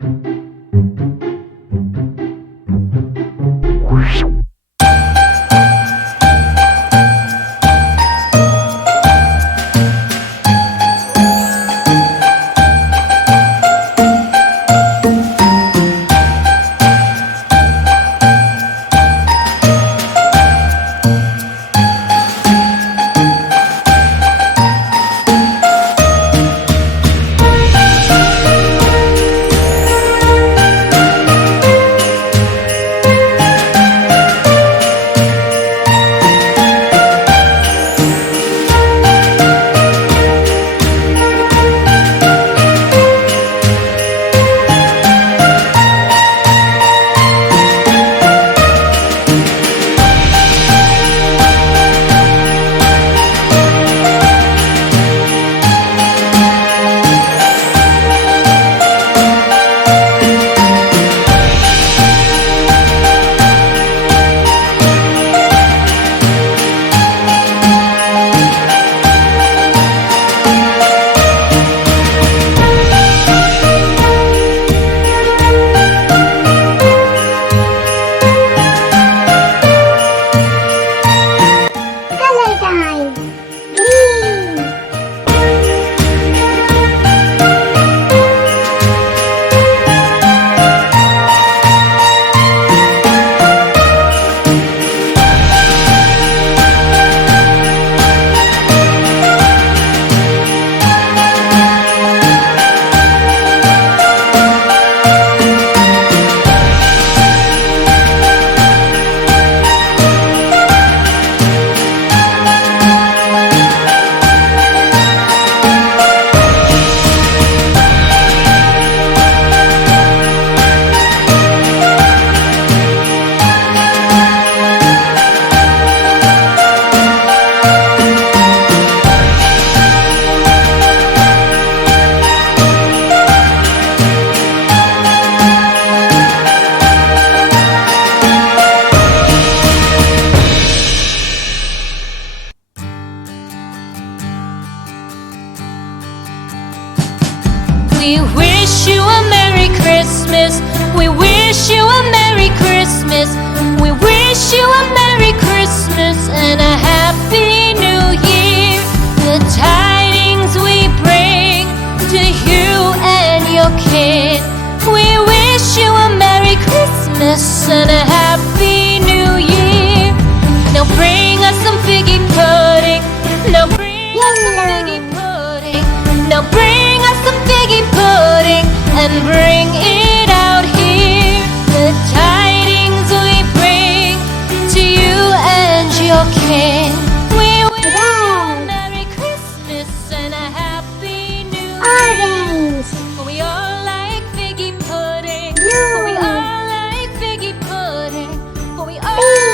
We wish you a Merry Christmas. We wish you a Merry Christmas. We wish you a Merry Christmas and a Happy New Year. The tidings we bring to you and your kid. We wish you a Merry Christmas and a Happy New Year. Now bring us some figgy pudding. Now bring us some figgy pudding. Now bring us some figgy pudding and bring it out here. The tidings we bring to you and your kin. We wish you a Merry Christmas and a Happy New Year. We all like figgy pudding. We all like figgy pudding. We all